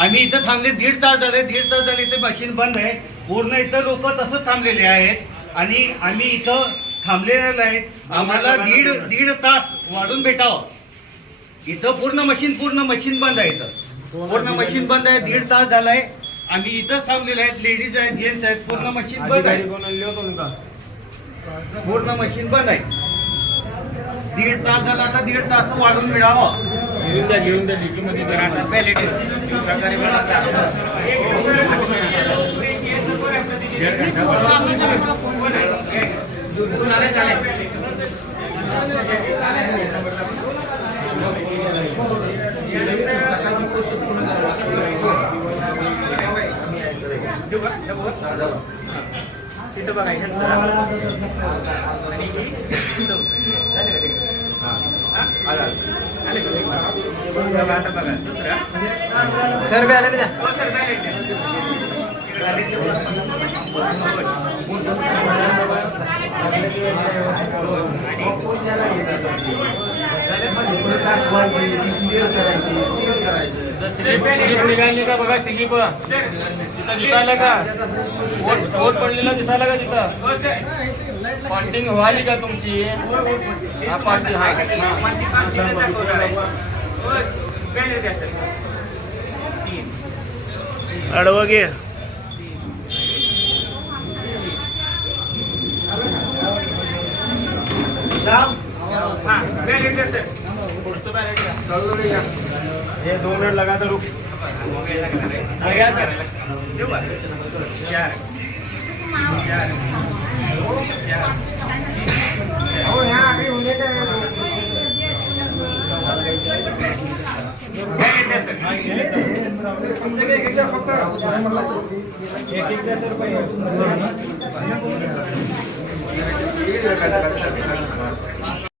आम्ही इथं थांबले 1.5 तास झाले. 1.5 तास झाले इथे मशीन बंद आहे. पूर्ण इथं लोक तसंच थांबलेले आहेत आणि आम्ही इथं थांबलेले आहेत. आम्हाला दीड तास वाढून भेटावं. इथं पूर्ण मशीन बंद आहे. इथं पूर्ण मशीन बंद आहे. 1.5 तास झालाय. आम्ही इथंच थांबलेले आहेत. लेडीज आहेत, जेंट्स आहेत. पूर्ण मशीन बंद आहे. पूर्ण मशीन बंद आहे. 1.5 तास झाला. आता 1.5 तास वाढून मिळावं. घेऊन द्या लिखीमध्ये जरा आता पहिले तिथं बघा आता बघा दुसरा सर बॅलेट द्या. सर बॅलेट निघाली का बघा स्लिप तिथं दिसायला का बोट पडलेला दिसायला का तिथं पॉइंटिंग व्हाली का तुमची हा पॉइंटिंग हा अडवं घे ये 2 मिनट लगा तो रुक फक्त